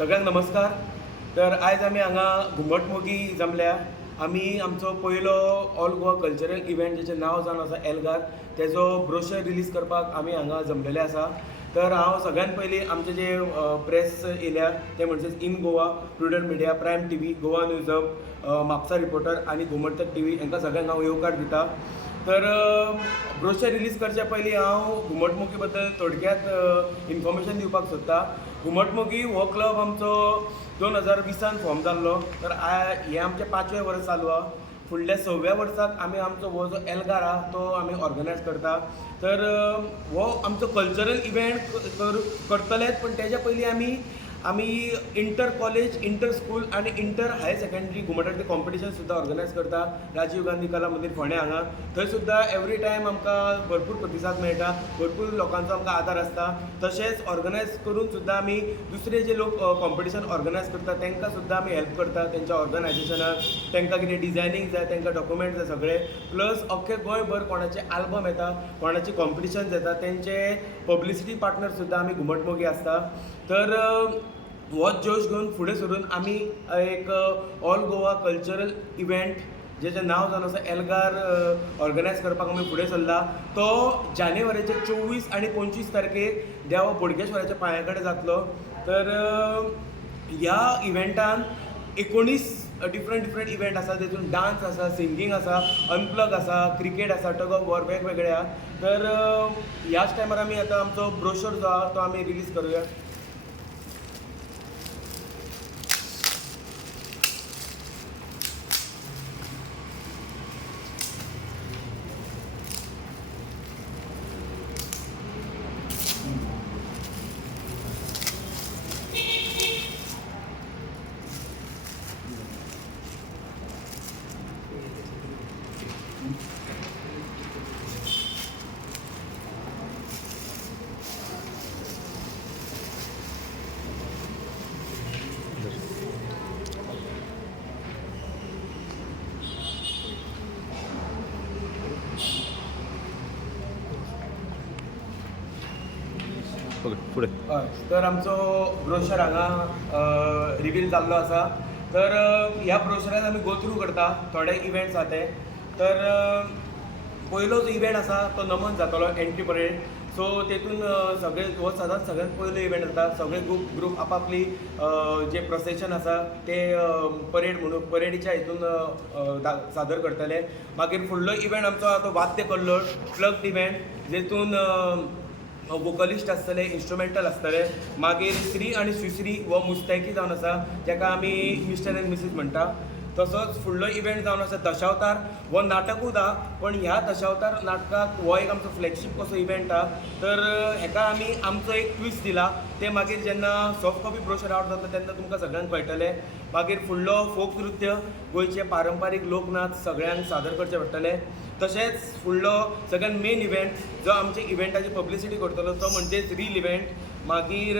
सगळ्यांक नमस्कार। तर आयज आमी हांगा घुमटमुगी जमल्या। आमी आमचो पयलो ऑल गोवा कल्चरल इव्हेंट जेचें नांव जावन आसा एल्गार, तेजो ब्रोशर रिलीज करपाक आमी हांगा जमलेले आसा। तर हांव सगळ्यात पयलीं आमचे जे प्रेस येयल्या ते म्हणजे in Goa, prudent media, prime TV, Goa news hub, Mapusa reporter आनी घुमटतक टीव्ही हांकां सगळ्यांक हांव येवकार दिता। तर ब्रोशर रिलीज करचे पयलीं हांव घुमटमुगी बद्दल थोडक्यात इन्फॉर्मेशन दिवपाक सोदतां। घुमटमुगी हो क्लब आमचो 2020 फॉर्म जाल्लो। तर हे आमचें 5वें वर्स चालू आहा। फुडल्या 6व्या वर्साक आमी आमचो हो जो एल्गार आहा तो आमी ऑर्गनायज करता। तर हो आमचो कल्चरल इव्हेंट करतलेच, पण तेज्या पयलीं आमी इंटर कॉलेज, इंटर स्कूल आनी इंटर हायर सेकंडरी घुमटांतले कॉम्पिटिशन सुद्दां ऑर्गनायज करता राजीव गांधी कला मंदिर फोंडें हांगा। थंय सुद्दां एवरी टायम आमकां भरपूर प्रतिसाद मेळटा, भरपूर लोकांचो आमकां आदार आसता। तशेंच ऑर्गनायज करून सुद्दां आमी दुसरे जे लोक कॉम्पिटिशन ऑर्गनायज करता तांकां सुद्दां आमी हेल्प करता तेंच्या ऑर्गनायजेशनाक। तांकां कितें डिजायनींग जाय, तांकां डॉक्युमेंट जाय सगळे, प्लस अख्खे गोंयभर कोणाचे आल्बम येता, कोणाची कॉम्पिटिशन येता, तेंचे पब्लिसिटी पार्टनर सुद्दां आमी घुमटमुगी आसता। तर होच जोश घेवन फुडें सरून आमी एक ऑल गोवा कल्चरल इव्हेंट जेचें नांव जावन आसा एल्गार ऑर्गनायज करपाक आमी फुडें सरला। तो जानेवारीचे 24 आनी 25 तारखेक देवा बोडगेश्वराच्या पांया कडेन जातलो। तर ह्या इव्हेंटान 19 डिफरंट इव्हेंट आसा, तेतून डान्स आसा, सिंगींग आसा, अनप्लग आसा, क्रिकेट आसा, टग ऑफ वॉर, वेगवेगळे आहा। तर ह्याच टायमार आमी आतां आमचो ब्रोशर जो आहा तो आमी रिलीज करूया। फुडें तर आमचो ब्रोशर हांगा रिवील जाल्लो आसा। तर ह्या ब्रोशरान आमी गो थ्रू करता थोडे इव्हेंट्स आहा ते। तर पयलो जो इव्हेंट आसा तो नमन जातलो, एंट्री परेड। सो तेतून सगळे हो सदांच सगळ्यांत पयलो इव्हेंट जाता। सगळे ग्रूप आपापली जे प्रोसेशन आसा ते परेड म्हणून परेडीच्या हितून सादर करतले। मागीर फुडलो इव्हेंट आमचो आहा तो वाद्य कल्लोळ प्लग्ड इव्हेंट, जेतून वोकलिस्ट आसतले, इन्स्ट्रुमेंटल आसतले। मागीर श्री आनी सुश्री हो मुस्तेकी जावन आसा, जेका आमी मिस्टर एंड मिसीस म्हणटा। तसोच फुडलो इव्हेंट जावन आसा दशावतार। हो नाटकूच आहा, पण ह्या दशावतार नाटकाक हो एक आमचो फ्लॅगशीप कसो इव्हेंट आहा। तर हेका आमी आमचो एक ट्विस्ट दिला, ते मागीर जेन्ना सॉफ्ट कॉपी ब्रोशर आउट जाता तेन्ना तुमकां सगळ्यांक कळटलें। मागीर फुडलो फोक नृत्य, गोंयचे पारंपारीक लोकनाच सगळ्यांक सादर करचे पडटले। तशेंच फुडलो सगळ्यात मेन इव्हेंट जो आमच्या इव्हेंटाची पब्लिसिटी करतलो तो म्हणजे रील इव्हेंट। मागीर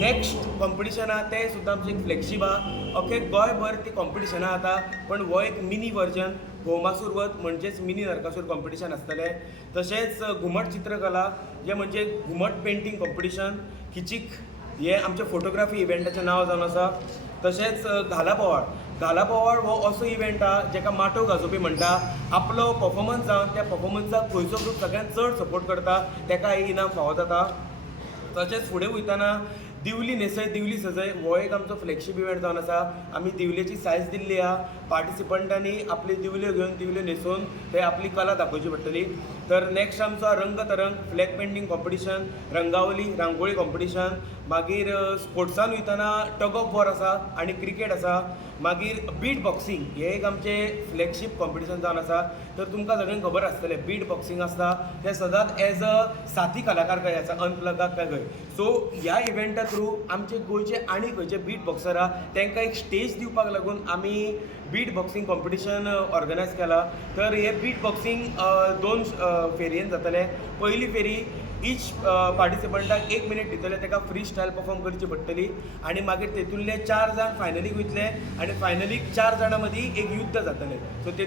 नेक्स्ट कॉम्पिटिशन आहा तें सुद्दां आमचें एक फ्लॅगशीप आहा। अख्खे गोंयभर ती कॉम्पिटिशनां जाता, पण हो एक मिनी वर्जन भोवमासूर वत म्हणजेच मिनी नरकासूर कॉम्पिटिशन आसतलें। तशेंच घुमट चित्रकला जें म्हणजे घुमट पेंटींग कॉम्पिटिशन, खिचीक हे आमचे फोटोग्राफी इव्हेंटाचें नांव जावन आसा। तशेंच घाला पोवाड हो असो इव्हेंट आहा जेका माटो गाजोवपी म्हणटा। आपलो परफॉर्मन्स जावन त्या परफॉर्मन्साक खंयचो ग्रूप सगळ्यांत चड सपोर्ट करता ताका हे इनाम फावो जाता। तशेंच फुडें वयतना दिवली नेसय दिवली सजय हो एक आमचो फ्लॅगशीप इव्हेंट जावन आसा। आमी दिवलेची सायज दिल्ली आहा, पार्टिसिपंटांनी आपली दिवल्यो घेवन दिवल्यो न्हेसोवन ते आपली कला दाखोवची पडटली। तर नेक्स्ट आमचो रंग तरंग फ्लॅग पेंटींग कॉम्पिटिशन, रंगावली रांगोळी कॉम्पिटिशन। मागीर स्पोर्ट्सान वयतना टग ऑफ वॉर आसा आनी क्रिकेट आसा। मागीर बीट बॉक्सिंग हे एक आमचें फ्लॅगशीप कॉम्पिटिशन जावन आसा। तर तुमकां सगळ्यांक खबर आसतलें बीट बॉक्सिंग आसता तें सदांच एज अ साथी कलाकार कशें आसा, अनप्लगाक काय खंय। सो ह्या इव्हेंटा थ्रू आमचे गोंयचे आनी खंयचे बीट बॉक्सर आहा तांकां एक स्टेज दिवपाक लागून आमी बीट बॉक्सिंग कॉम्पिटिशन ऑर्गनायज केला। तर हे बीट बॉक्सिंग 2 फेरयेन जातलें। पयली फेरी ईच पार्टिसिपंटाक 1 मिनीट दितले, ताका फ्री स्टायल परफॉर्म करची पडटली आनी मागीर तेतूंतले 4 जाण फायनलीक वयतले आनी फायनलीक 4 जाणां मदीं एक युद्ध जातलें। सो तेतून